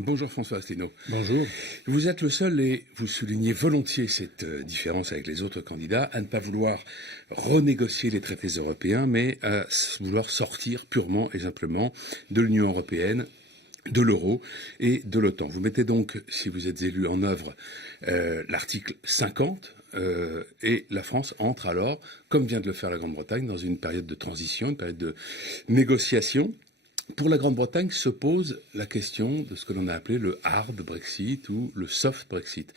Bonjour François Asselineau. Bonjour. Vous êtes le seul, et vous soulignez volontiers cette différence avec les autres candidats, à ne pas vouloir renégocier les traités européens, mais à vouloir sortir purement et simplement de l'Union européenne, de l'euro et de l'OTAN. Vous mettez donc, si vous êtes élu, en œuvre l'article 50, et la France entre alors, comme vient de le faire la Grande-Bretagne, dans une période de transition, une période de négociation. Pour la Grande-Bretagne se pose la question de ce que l'on a appelé le hard Brexit ou le soft Brexit.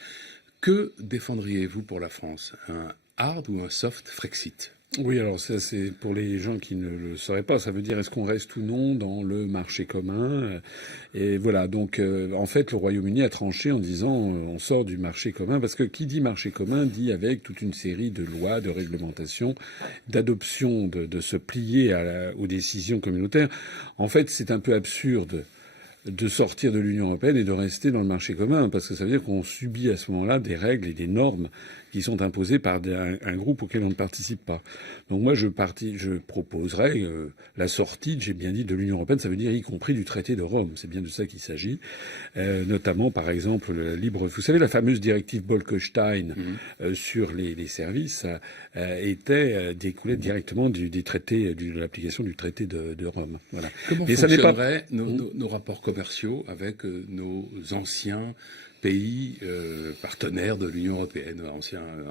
Que défendriez-vous pour la France? Un hard ou un soft Frexit? Oui, alors ça c'est pour les gens qui ne le sauraient pas. Ça veut dire est-ce qu'on reste ou non dans le marché commun. Et voilà, donc en fait le Royaume-Uni a tranché en disant on sort du marché commun, parce que qui dit marché commun dit avec toute une série de lois, de réglementations, d'adoption, de se plier aux décisions communautaires. En fait c'est un peu absurde de sortir de l'Union européenne et de rester dans le marché commun, parce que ça veut dire qu'on subit à ce moment-là des règles et des normes qui sont imposées par un groupe auquel on ne participe pas. Donc moi, je proposerais la sortie, j'ai bien dit, de l'Union européenne, ça veut dire y compris du traité de Rome. C'est bien de ça qu'il s'agit. Notamment, par exemple, vous savez, la fameuse directive Bolkestein sur les services découlait directement des traités, de l'application du traité de Rome. Voilà. Comment fonctionneraient nos rapports commerciaux avec nos anciens pays partenaires de l'Union européenne,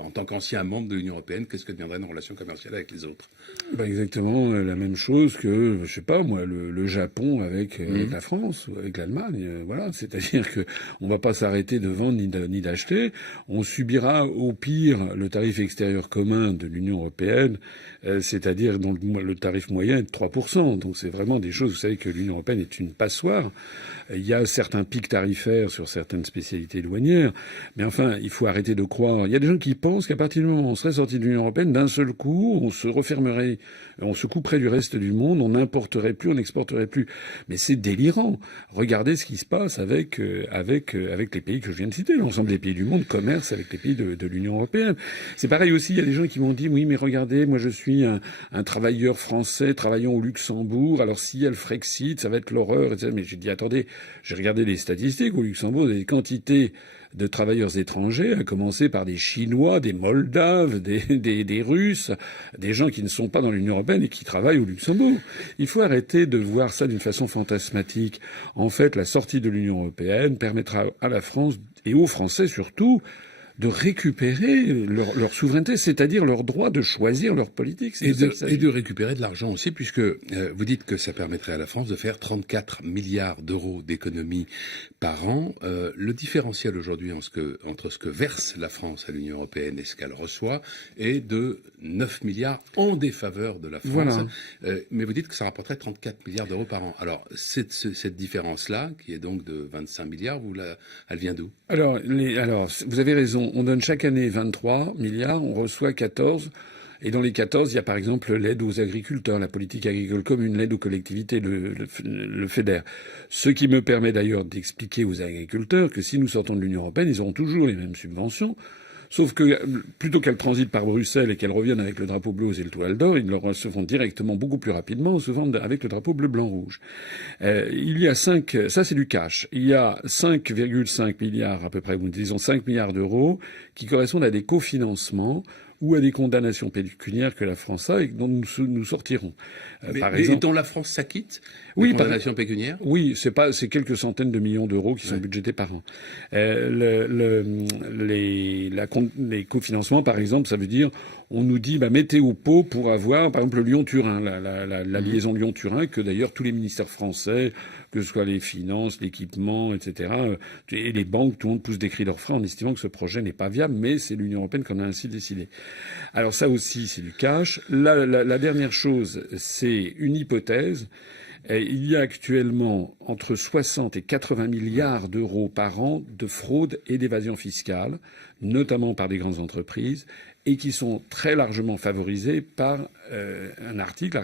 en tant qu'anciens membres de l'Union européenne? Qu'est-ce que deviendraient nos relations commerciales avec les autres? Exactement la même chose que, je sais pas moi, le Japon avec la France ou avec l'Allemagne. Voilà, c'est-à-dire que on va pas s'arrêter de vendre ni d'acheter. On subira au pire le tarif extérieur commun de l'Union européenne, c'est-à-dire dont le tarif moyen est de 3%. Donc c'est vraiment des choses. Vous savez que l'Union européenne est une passoire. Il y a certains pics tarifaires sur certaines spécialités douanières, mais enfin, il faut arrêter de croire. Il y a des gens qui pensent qu'à partir du moment où on serait sorti de l'Union européenne, d'un seul coup, on se refermerait, on se couperait du reste du monde, on n'importerait plus, on n'exporterait plus. Mais c'est délirant. Regardez ce qui se passe avec les pays que je viens de citer. L'ensemble des pays du monde commercent avec les pays de l'Union européenne. C'est pareil aussi. Il y a des gens qui m'ont dit, oui, mais regardez, moi je suis un travailleur français travaillant au Luxembourg. Alors s'il y a le Frexit, ça va être l'horreur, etc. Mais j'ai dit, attendez, j'ai regardé les statistiques au Luxembourg, des quantités de travailleurs étrangers, à commencer par des Chinois, des Moldaves, des Russes, des gens qui ne sont pas dans l'Union européenne et qui travaillent au Luxembourg. Il faut arrêter de voir ça d'une façon fantasmatique. En fait, la sortie de l'Union européenne permettra à la France, et aux Français surtout, de récupérer leur souveraineté, c'est-à-dire leur droit de choisir leur politique. Et de récupérer de l'argent aussi, puisque vous dites que ça permettrait à la France de faire 34 milliards d'euros d'économies par an. Le différentiel aujourd'hui entre ce que verse la France à l'Union européenne et ce qu'elle reçoit est de 9 milliards en défaveur de la France. Voilà. Mais vous dites que ça rapporterait 34 milliards d'euros par an. Alors, cette différence-là, qui est donc de 25 milliards, elle vient d'où? Alors, vous avez raison. On donne chaque année 23 milliards, on reçoit 14. Et dans les 14, il y a par exemple l'aide aux agriculteurs, la politique agricole commune, l'aide aux collectivités, le FEDER. Ce qui me permet d'ailleurs d'expliquer aux agriculteurs que si nous sortons de l'Union européenne, ils auront toujours les mêmes subventions. Sauf que plutôt qu'elles transitent par Bruxelles et qu'elles reviennent avec le drapeau bleu et l'étoile d'or, ils le recevront directement beaucoup plus rapidement, souvent avec le drapeau bleu, blanc, rouge. Il y a ça c'est du cash. Il y a 5,5 milliards à peu près, disons 5 milliards d'euros, qui correspondent à des cofinancements ou à des condamnations pécuniaires que la France a et dont nous sortirons. Par exemple, et dont la France s'acquitte? Oui, condamnations pécuniaires? Oui, c'est quelques centaines de millions d'euros qui sont budgétés par an. Les cofinancements, par exemple, ça veut dire, on nous dit, mettez au pot pour avoir, par exemple, le Lyon-Turin, la liaison Lyon-Turin, que d'ailleurs tous les ministères français, que ce soit les finances, l'équipement, etc., et les banques, tout le monde pousse des cris d'orfraie en estimant que ce projet n'est pas viable, mais c'est l'Union européenne qui en a ainsi décidé. Alors ça aussi, c'est du cash. La dernière chose, c'est une hypothèse. Il y a actuellement entre 60 et 80 milliards d'euros par an de fraude et d'évasion fiscale, notamment par des grandes entreprises, et qui sont très largement favorisés par un article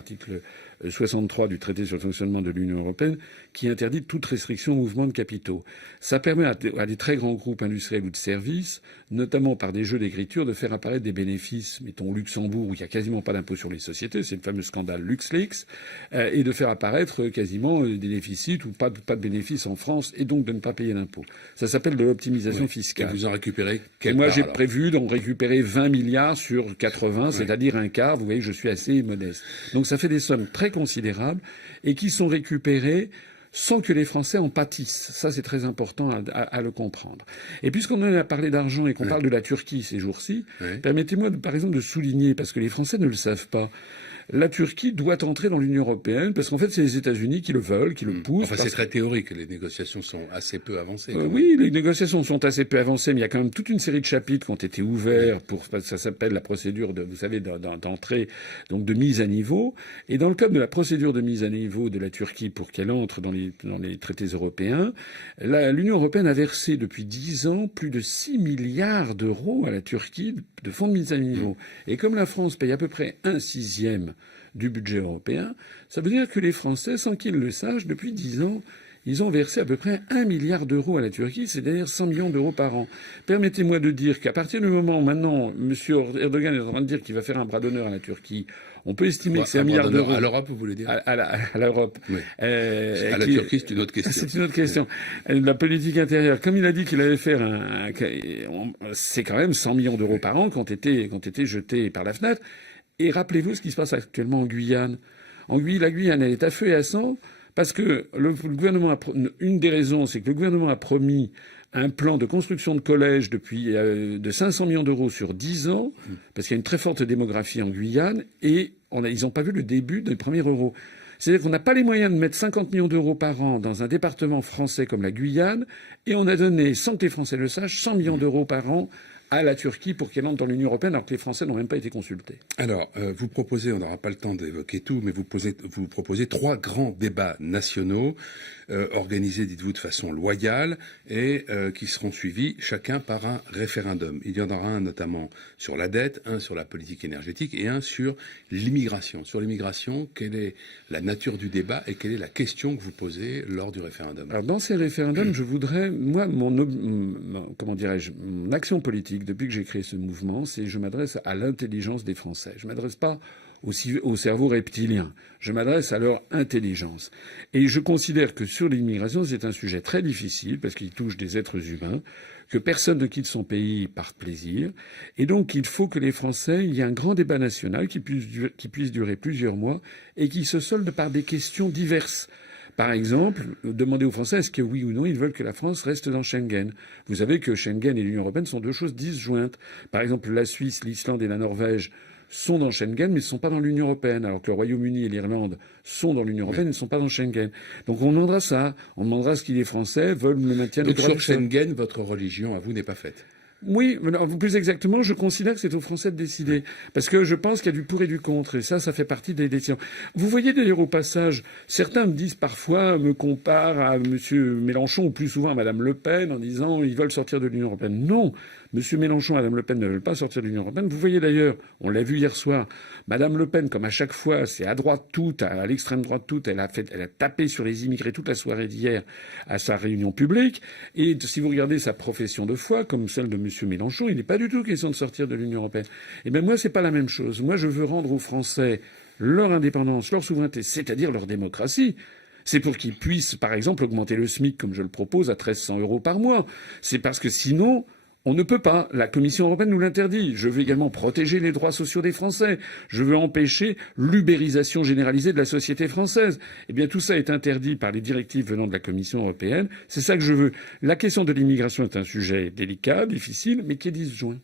63 du traité sur le fonctionnement de l'Union européenne qui interdit toute restriction au mouvement de capitaux. Ça permet à des très grands groupes industriels ou de services, notamment par des jeux d'écriture, de faire apparaître des bénéfices, mettons au Luxembourg où il n'y a quasiment pas d'impôt sur les sociétés, c'est le fameux scandale LuxLeaks, et de faire apparaître quasiment des déficits ou pas de bénéfices en France et donc de ne pas payer d'impôts. Ça s'appelle de l'optimisation fiscale. Et vous en récupérez quelle part, j'ai prévu d'en récupérer 20 milliards sur 80, c'est-à-dire un quart. Vous voyez, je suis assez modeste. Donc ça fait des sommes très considérables et qui sont récupérées sans que les Français en pâtissent. Ça, c'est très important à le comprendre. Et puisqu'on en a parlé d'argent et qu'on parle de la Turquie ces jours-ci, permettez-moi, par exemple, de souligner, parce que les Français ne le savent pas, la Turquie doit entrer dans l'Union européenne parce qu'en fait, c'est les États-Unis qui le veulent, qui le poussent. Enfin, c'est très théorique. Les négociations sont assez peu avancées. Oui, les négociations sont assez peu avancées, mais il y a quand même toute une série de chapitres qui ont été ouverts pour, ça s'appelle la procédure de, vous savez, d'entrée, donc de mise à niveau. Et dans le cadre de la procédure de mise à niveau de la Turquie pour qu'elle entre dans les traités européens, l'Union européenne a versé depuis 10 ans plus de 6 milliards d'euros à la Turquie de fonds de mise à niveau. Et comme la France paye à peu près 1/6 du budget européen, ça veut dire que les Français, sans qu'ils le sachent, depuis 10 ans, ils ont versé à peu près 1 milliard d'euros à la Turquie, c'est-à-dire 100 millions d'euros par an. Permettez-moi de dire qu'à partir du moment où maintenant M. Erdogan est en train de dire qu'il va faire un bras d'honneur à la Turquie, on peut estimer que c'est 1 milliard d'euros. À l'Europe, vous voulez dire? À l'Europe. Oui. À la Turquie, c'est une autre question. C'est une autre question. La politique intérieure. Comme il a dit qu'il allait faire c'est quand même 100 millions d'euros par an qui ont été jetés par la fenêtre. Et rappelez-vous ce qui se passe actuellement en Guyane. La Guyane, elle est à feu et à sang parce que le gouvernement une des raisons, c'est que le gouvernement a promis un plan de construction de collèges de 500 millions d'euros sur 10 ans, parce qu'il y a une très forte démographie en Guyane, et ils n'ont pas vu le début des premiers euros. C'est-à-dire qu'on n'a pas les moyens de mettre 50 millions d'euros par an dans un département français comme la Guyane, et on a donné, sans que les Français le sachent, 100 millions d'euros par an à la Turquie pour qu'elle entre dans l'Union européenne, alors que les Français n'ont même pas été consultés. Alors, vous proposez, on n'aura pas le temps d'évoquer tout, mais vous proposez 3 grands débats nationaux organisés, dites-vous, de façon loyale et qui seront suivis chacun par un référendum. Il y en aura un notamment sur la dette, un sur la politique énergétique et un sur l'immigration. Sur l'immigration, quelle est la nature du débat et quelle est la question que vous posez lors du référendum? Alors, dans ces référendums, je voudrais, moi, mon action politique, depuis que j'ai créé ce mouvement, c'est je m'adresse à l'intelligence des Français. Je m'adresse pas au cerveau reptilien. Je m'adresse à leur intelligence. Et je considère que sur l'immigration, c'est un sujet très difficile parce qu'il touche des êtres humains, que personne ne quitte son pays par plaisir. Et donc, il faut que les Français, il y ait un grand débat national qui puisse durer plusieurs mois et qui se solde par des questions diverses. Par exemple, demander aux Français est-ce que oui ou non ils veulent que la France reste dans Schengen. Vous savez que Schengen et l'Union européenne sont deux choses disjointes. Par exemple, la Suisse, l'Islande et la Norvège sont dans Schengen, mais ne sont pas dans l'Union européenne, alors que le Royaume-Uni et l'Irlande sont dans l'Union européenne et ne sont pas dans Schengen. Donc on demandera ça. On demandera ce que les Français veulent le maintien du droit sur Schengen, votre religion à vous n'est pas faite. Oui, plus exactement, je considère que c'est aux Français de décider. Parce que je pense qu'il y a du pour et du contre. Et ça fait partie des décisions. Vous voyez d'ailleurs au passage, certains me disent parfois, me comparent à M. Mélenchon ou plus souvent à Mme Le Pen en disant ils veulent sortir de l'Union européenne. Non. M. Mélenchon et Mme Le Pen ne veulent pas sortir de l'Union européenne. Vous voyez d'ailleurs, on l'a vu hier soir, Mme Le Pen, comme à chaque fois, c'est à droite toute, à l'extrême droite toute, elle a tapé sur les immigrés toute la soirée d'hier à sa réunion publique. Et si vous regardez sa profession de foi, comme celle de M. Mélenchon, il n'est pas du tout question de sortir de l'Union européenne. Eh bien, moi, c'est pas la même chose. Moi, je veux rendre aux Français leur indépendance, leur souveraineté, c'est-à-dire leur démocratie. C'est pour qu'ils puissent, par exemple, augmenter le SMIC, comme je le propose, à 1 300 € par mois. C'est parce que sinon, on ne peut pas. La Commission européenne nous l'interdit. Je veux également protéger les droits sociaux des Français. Je veux empêcher l'ubérisation généralisée de la société française. Eh bien, tout ça est interdit par les directives venant de la Commission européenne. C'est ça que je veux. La question de l'immigration est un sujet délicat, difficile, mais qui est disjoint.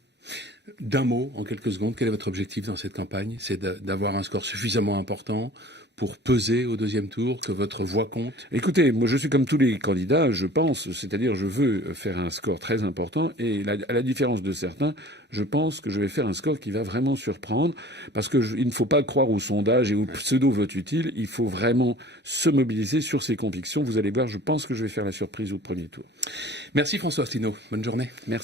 D'un mot, en quelques secondes, quel est votre objectif dans cette campagne? C'est d'avoir un score suffisamment important pour peser au deuxième tour, que votre voix compte? Écoutez, moi je suis comme tous les candidats, je pense, c'est-à-dire je veux faire un score très important et à la différence de certains, je pense que je vais faire un score qui va vraiment surprendre parce que il ne faut pas croire aux sondages et aux pseudo-votes utiles, il faut vraiment se mobiliser sur ses convictions. Vous allez voir, je pense que je vais faire la surprise au premier tour. Merci François Asselineau, bonne journée. Merci.